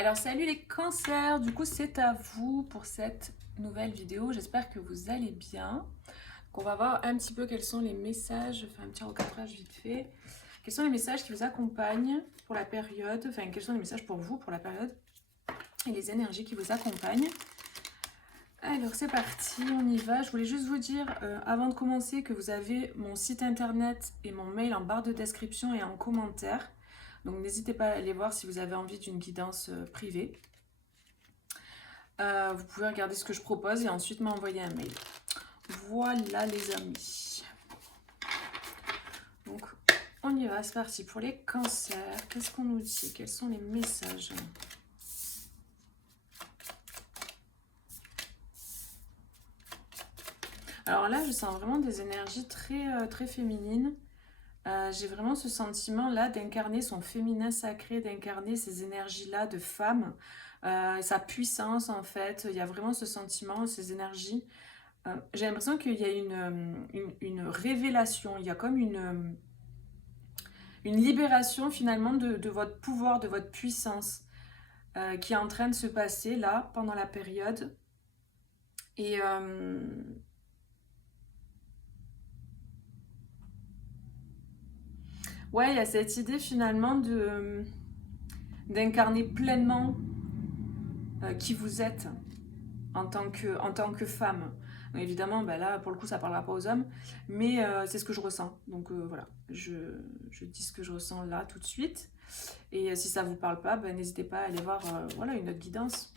Alors salut les cancers, du coup c'est à vous pour cette nouvelle vidéo, j'espère que vous allez bien. Donc, on va voir un petit peu quels sont les messages, je fais un petit recadrage vite fait. Quels sont les messages qui vous accompagnent pour la période, enfin quels sont les messages pour vous pour la période et les énergies qui vous accompagnent. Alors c'est parti, on y va. Je voulais juste vous dire avant de commencer que vous avez mon site internet et mon mail en barre de description et en commentaire. Donc n'hésitez pas à aller voir si vous avez envie d'une guidance privée. Vous pouvez regarder ce que je propose et ensuite m'envoyer un mail. Voilà les amis. Donc on y va, c'est parti pour les cancers. Qu'est-ce qu'on nous dit? Quels sont les messages? Alors là, je sens vraiment des énergies très féminines. J'ai vraiment ce sentiment-là d'incarner son féminin sacré, d'incarner ces énergies-là de femme, sa puissance en fait. Il y a vraiment ce sentiment, ces énergies. J'ai l'impression qu'il y a une révélation, il y a comme une libération finalement de votre pouvoir, de votre puissance qui est en train de se passer là, pendant la période. Et ouais, il y a cette idée finalement d'incarner pleinement qui vous êtes en tant que femme. Donc évidemment, bah là, pour le coup, ça ne parlera pas aux hommes, mais c'est ce que je ressens. Donc voilà, je dis ce que je ressens là tout de suite. Et si ça ne vous parle pas, bah, n'hésitez pas à aller voir voilà, une autre guidance.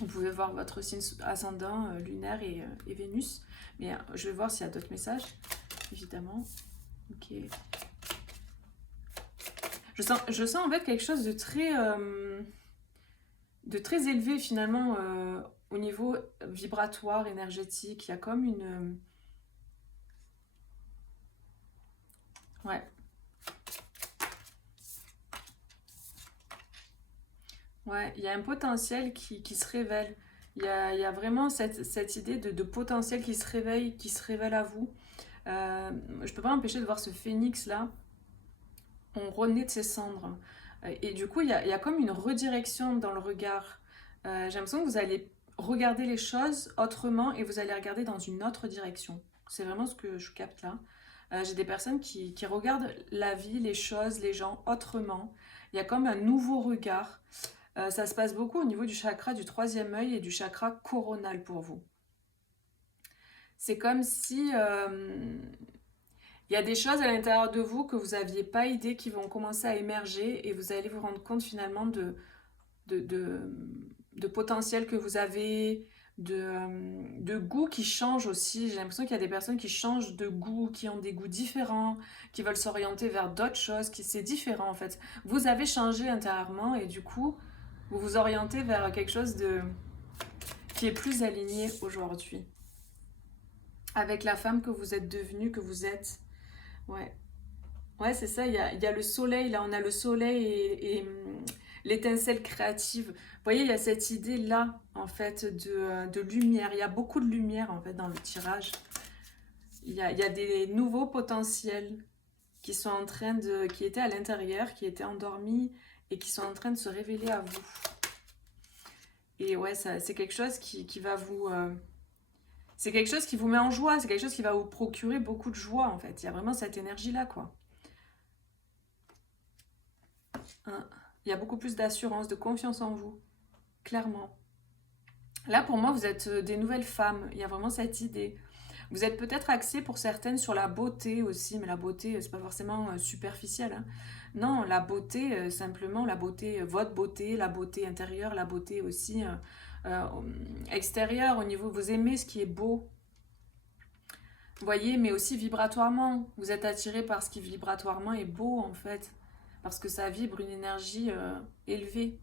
Vous pouvez voir votre signe ascendant, lunaire et Vénus. Mais je vais voir s'il y a d'autres messages, évidemment. Ok. Je sens en fait quelque chose de très élevé finalement au niveau vibratoire, énergétique. Il y a comme une... Ouais. Ouais, il y a un potentiel qui se révèle. Il y a vraiment cette idée de potentiel qui se révèle à vous. Je peux pas m'empêcher de voir ce phénix là. On renaît de ses cendres. Et du coup, il y a comme une redirection dans le regard. J'ai l'impression que vous allez regarder les choses autrement et vous allez regarder dans une autre direction. C'est vraiment ce que je capte là. J'ai des personnes qui regardent la vie, les choses, les gens autrement. Il y a comme un nouveau regard. Ça se passe beaucoup au niveau du chakra du troisième œil et du chakra coronal pour vous. C'est comme si il y a des choses à l'intérieur de vous que vous n'aviez pas idée qui vont commencer à émerger et vous allez vous rendre compte finalement de, de, de potentiel que vous avez, de goût qui change aussi. J'ai l'impression qu'il y a des personnes qui changent de goût, qui ont des goûts différents, qui veulent s'orienter vers d'autres choses, c'est différent en fait. Vous avez changé intérieurement et du coup, vous vous orientez vers quelque chose qui est plus aligné aujourd'hui. Avec la femme que vous êtes devenue, que vous êtes. Ouais. Ouais, c'est ça, il y a le soleil, là on a le soleil et l'étincelle créative. Vous voyez, il y a cette idée-là, en fait, de lumière. Il y a beaucoup de lumière, en fait, dans le tirage. Il y a des nouveaux potentiels qui sont en train qui étaient à l'intérieur, qui étaient endormis et qui sont en train de se révéler à vous. Et ouais, c'est quelque chose qui va vous... c'est quelque chose qui vous met en joie, c'est quelque chose qui va vous procurer beaucoup de joie, en fait. Il y a vraiment cette énergie-là, quoi. Il y a beaucoup plus d'assurance, de confiance en vous, clairement. Là, pour moi, vous êtes des nouvelles femmes. Il y a vraiment cette idée. Vous êtes peut-être axé pour certaines sur la beauté aussi, mais la beauté, c'est pas forcément superficiel. Hein. Non, la beauté, simplement la beauté, votre beauté, la beauté intérieure, la beauté aussi euh, extérieure, au niveau, vous aimez ce qui est beau. Vous voyez, mais aussi vibratoirement. Vous êtes attiré par ce qui vibratoirement est beau, en fait. Parce que ça vibre une énergie élevée.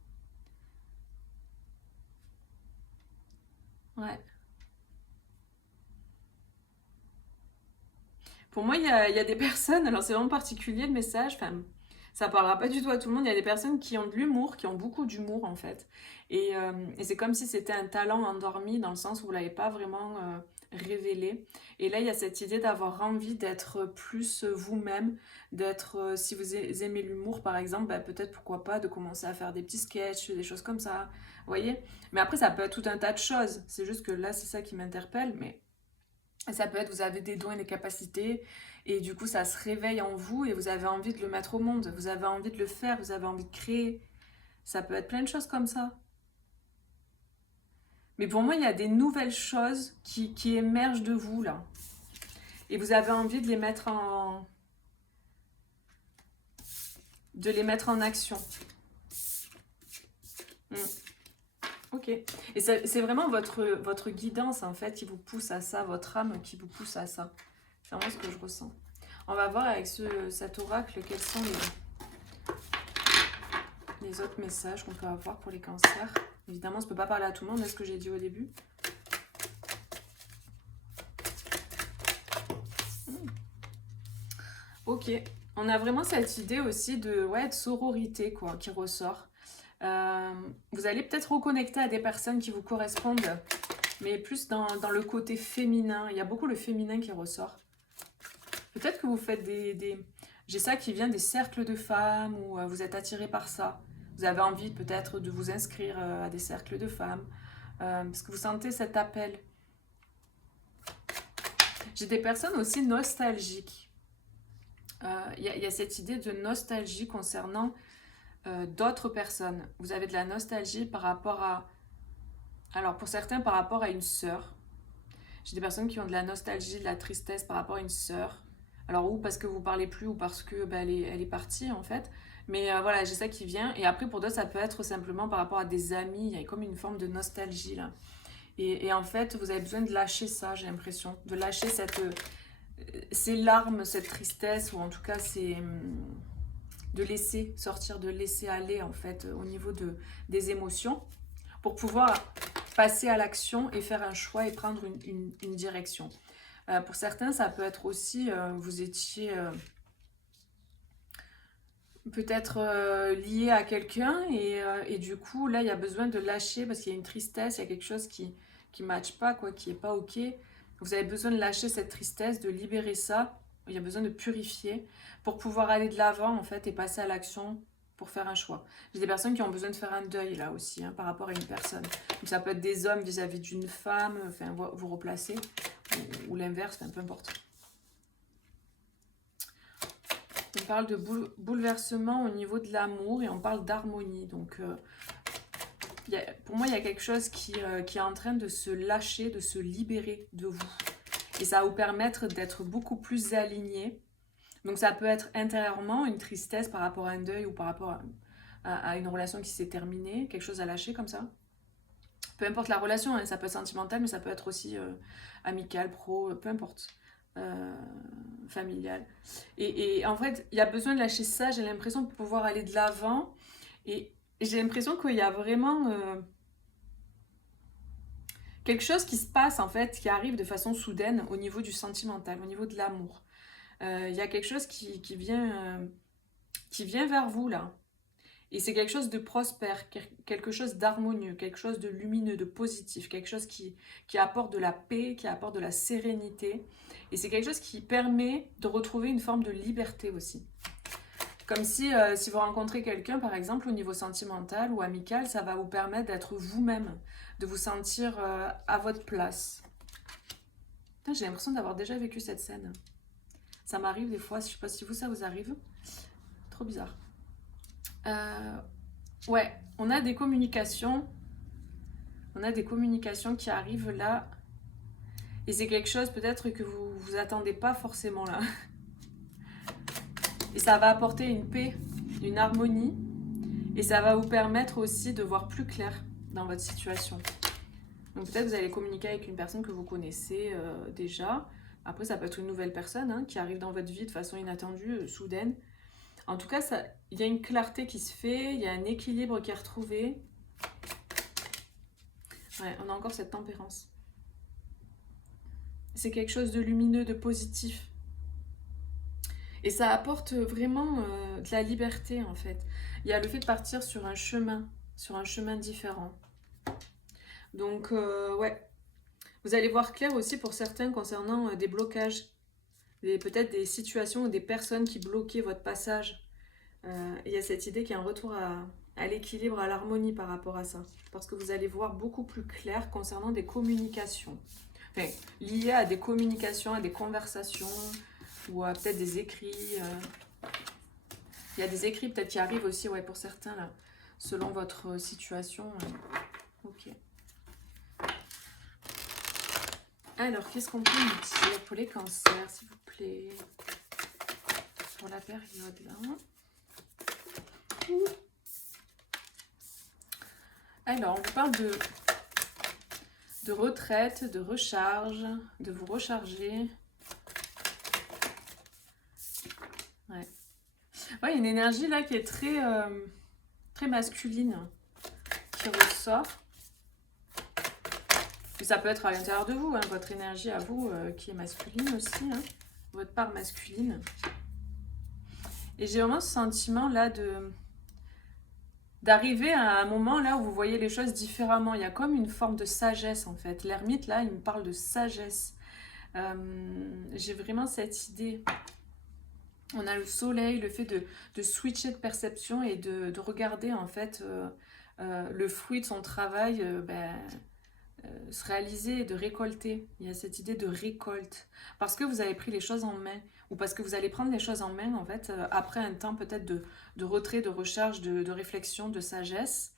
Ouais. Pour moi, il y a des personnes, alors c'est vraiment particulier le message, enfin, Ça parlera pas du tout à tout le monde. Il y a des personnes qui ont de l'humour, qui ont beaucoup d'humour en fait. Et c'est comme si c'était un talent endormi dans le sens où vous l'avez pas vraiment révélé. Et là, il y a cette idée d'avoir envie d'être plus vous-même, d'être, si vous aimez l'humour par exemple, bah, peut-être pourquoi pas de commencer à faire des petits sketchs, des choses comme ça. Vous voyez? Mais après, ça peut être tout un tas de choses. C'est juste que là, c'est ça qui m'interpelle. Mais ça peut être, vous avez des dons et des capacités, et du coup, ça se réveille en vous, et vous avez envie de le mettre au monde, vous avez envie de le faire, vous avez envie de créer. Ça peut être plein de choses comme ça. Mais pour moi, il y a des nouvelles choses qui émergent de vous, là. Et vous avez envie de les mettre en action. Mm. Ok. Et c'est vraiment votre guidance, en fait, qui vous pousse à ça, votre âme qui vous pousse à ça. C'est vraiment ce que je ressens. On va voir avec cet oracle quels sont les autres messages qu'on peut avoir pour les cancers. Évidemment, on ne peut pas parler à tout le monde, est-ce que j'ai dit au début? Ok. On a vraiment cette idée aussi de sororité quoi, qui ressort. Vous allez peut-être reconnecter à des personnes qui vous correspondent, mais plus dans le côté féminin. Il y a beaucoup le féminin qui ressort. Peut-être que vous faites J'ai ça qui vient des cercles de femmes, ou vous êtes attiré par ça. Vous avez envie peut-être de vous inscrire à des cercles de femmes, parce que vous sentez cet appel. J'ai des personnes aussi nostalgiques. Il y a cette idée de nostalgie concernant d'autres personnes. Vous avez de la nostalgie par rapport à... Alors pour certains, par rapport à une sœur. J'ai des personnes qui ont de la nostalgie, de la tristesse par rapport à une sœur. Alors ou parce que vous parlez plus, ou parce que elle est partie en fait. Mais voilà, j'ai ça qui vient. Et après pour d'autres, ça peut être simplement par rapport à des amis. Il y a comme une forme de nostalgie là. Et en fait, vous avez besoin de lâcher ça, j'ai l'impression. De lâcher ces larmes, cette tristesse, ou en tout cas de laisser sortir, de laisser aller en fait au niveau des émotions, pour pouvoir passer à l'action et faire un choix et prendre une direction. Pour certains, ça peut être aussi, vous étiez peut-être lié à quelqu'un, et du coup, là, il y a besoin de lâcher parce qu'il y a une tristesse, il y a quelque chose qui ne matche pas, quoi, qui n'est pas OK. Vous avez besoin de lâcher cette tristesse, de libérer ça. Il y a besoin de purifier pour pouvoir aller de l'avant, en fait, et passer à l'action pour faire un choix. J'ai des personnes qui ont besoin de faire un deuil, là aussi, hein, par rapport à une personne. Donc, ça peut être des hommes vis-à-vis d'une femme, enfin, vous replacez, ou l'inverse, enfin, peu importe. On parle de bouleversement au niveau de l'amour, et on parle d'harmonie. Donc, pour moi, il y a quelque chose qui est en train de se lâcher, de se libérer de vous. Et ça va vous permettre d'être beaucoup plus aligné. Donc, ça peut être intérieurement une tristesse par rapport à un deuil, ou par rapport à une relation qui s'est terminée, quelque chose à lâcher comme ça. Peu importe la relation, hein, ça peut être sentimental, mais ça peut être aussi amical, pro, peu importe. Familial. Et en fait, il y a besoin de lâcher ça, j'ai l'impression, pour pouvoir aller de l'avant. Et j'ai l'impression qu'il y a vraiment quelque chose qui se passe, en fait, qui arrive de façon soudaine au niveau du sentimental, au niveau de l'amour. Il y a quelque chose qui vient vers vous, là. Et c'est quelque chose de prospère, quelque chose d'harmonieux, quelque chose de lumineux, de positif, quelque chose qui apporte de la paix, qui apporte de la sérénité. Et c'est quelque chose qui permet de retrouver une forme de liberté aussi. Comme si vous rencontrez quelqu'un, par exemple, au niveau sentimental ou amical, ça va vous permettre d'être vous-même, de vous sentir à votre place. J'ai l'impression d'avoir déjà vécu cette scène. Ça m'arrive des fois, je ne sais pas si ça vous arrive. Trop bizarre. Ouais, on a des communications. On a des communications qui arrivent là. Et c'est quelque chose peut-être que vous attendez pas forcément là. Et ça va apporter une paix, une harmonie. Et ça va vous permettre aussi de voir plus clair dans votre situation. Donc peut-être vous allez communiquer avec une personne que vous connaissez déjà. Après, ça peut être une nouvelle personne hein, qui arrive dans votre vie de façon inattendue, soudaine. En tout cas, il y a une clarté qui se fait, il y a un équilibre qui est retrouvé. Ouais, on a encore cette tempérance. C'est quelque chose de lumineux, de positif. Et ça apporte vraiment de la liberté en fait. Il y a le fait de partir sur un chemin différent. Donc ouais, vous allez voir clair aussi pour certains concernant des blocages, peut-être des situations ou des personnes qui bloquaient votre passage. Il y a cette idée qu'il y a un retour à l'équilibre, à l'harmonie par rapport à ça. Parce que vous allez voir beaucoup plus clair concernant des communications. Enfin, liées à des communications, à des conversations, ou à peut-être des écrits. Il y a des écrits peut-être qui arrivent aussi, ouais, pour certains, là, selon votre situation. Ok. Alors, qu'est-ce qu'on peut nous dire pour les cancers, s'il vous plaît, pour la période là. Alors, on vous parle de retraite, de recharge, de vous recharger. Ouais. Ouais, il y a une énergie là qui est très masculine qui ressort. Et ça peut être à l'intérieur de vous, hein, votre énergie à vous qui est masculine aussi, hein, votre part masculine. Et j'ai vraiment ce sentiment là d'arriver à un moment là où vous voyez les choses différemment. Il y a comme une forme de sagesse en fait. L'ermite là, il me parle de sagesse. J'ai vraiment cette idée. On a le soleil, le fait de switcher de perception et de regarder en fait le fruit de son travail se réaliser et de récolter. Il y a cette idée de récolte. Parce que vous avez pris les choses en main ou parce que vous allez prendre les choses en main en fait après un temps peut-être de retrait, de recherche, de réflexion, de sagesse.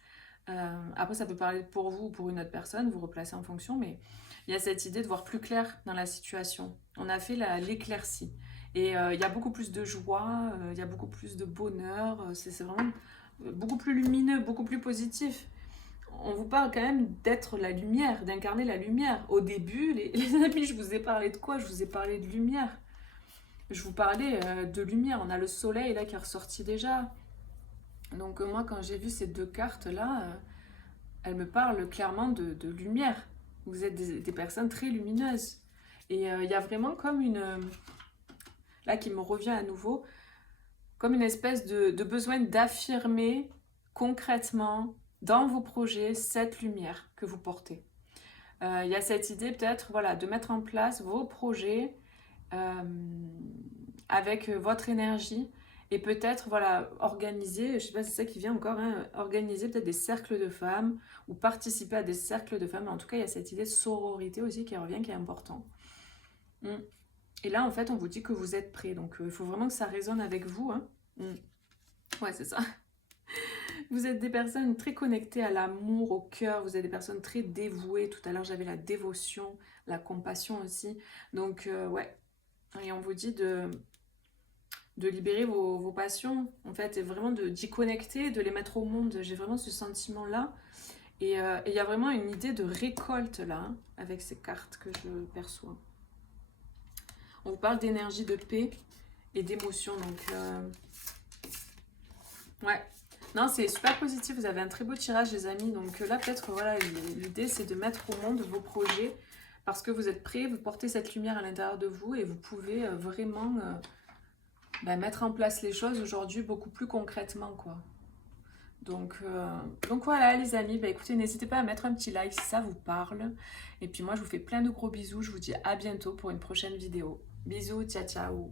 Après ça peut parler pour vous ou pour une autre personne, vous replacez en fonction, mais il y a cette idée de voir plus clair dans la situation. On a fait l'éclaircie. Et il y a beaucoup plus de joie, il y a beaucoup plus de bonheur, c'est vraiment beaucoup plus lumineux, beaucoup plus positif. On vous parle quand même d'être la lumière, d'incarner la lumière. Au début, les amis, je vous ai parlé de quoi? Je vous ai parlé de lumière. Je vous parlais de lumière. On a le soleil là qui est ressorti déjà. Donc moi, quand j'ai vu ces deux cartes-là, elles me parlent clairement de lumière. Vous êtes des personnes très lumineuses. Et il y a vraiment comme là qui me revient à nouveau, comme une espèce de besoin d'affirmer concrètement dans vos projets cette lumière que vous portez. Il y a cette idée peut-être voilà, de mettre en place vos projets avec votre énergie et peut-être voilà, organiser, je ne sais pas si c'est ça qui vient encore, hein, organiser peut-être des cercles de femmes ou participer à des cercles de femmes. En tout cas, il y a cette idée de sororité aussi qui revient, qui est important. Et là, en fait, on vous dit que vous êtes prêts. Donc, il faut vraiment que ça résonne avec vous. Hein. Ouais, c'est ça. Vous êtes des personnes très connectées à l'amour, au cœur. Vous êtes des personnes très dévouées. Tout à l'heure, j'avais la dévotion, la compassion aussi. Donc, ouais. Et on vous dit de libérer vos passions, en fait, et vraiment d'y connecter, de les mettre au monde. J'ai vraiment ce sentiment-là. Et il y a vraiment une idée de récolte, là, hein, avec ces cartes que je perçois. On vous parle d'énergie, de paix et d'émotion. Donc, ouais. Non, c'est super positif. Vous avez un très beau tirage, les amis. Donc là, peut-être, voilà, l'idée, c'est de mettre au monde vos projets parce que vous êtes prêts, vous portez cette lumière à l'intérieur de vous et vous pouvez vraiment mettre en place les choses aujourd'hui beaucoup plus concrètement, quoi. Donc voilà, les amis. Bah, écoutez, n'hésitez pas à mettre un petit like si ça vous parle. Et puis moi, je vous fais plein de gros bisous. Je vous dis à bientôt pour une prochaine vidéo. Bisous, ciao, ciao.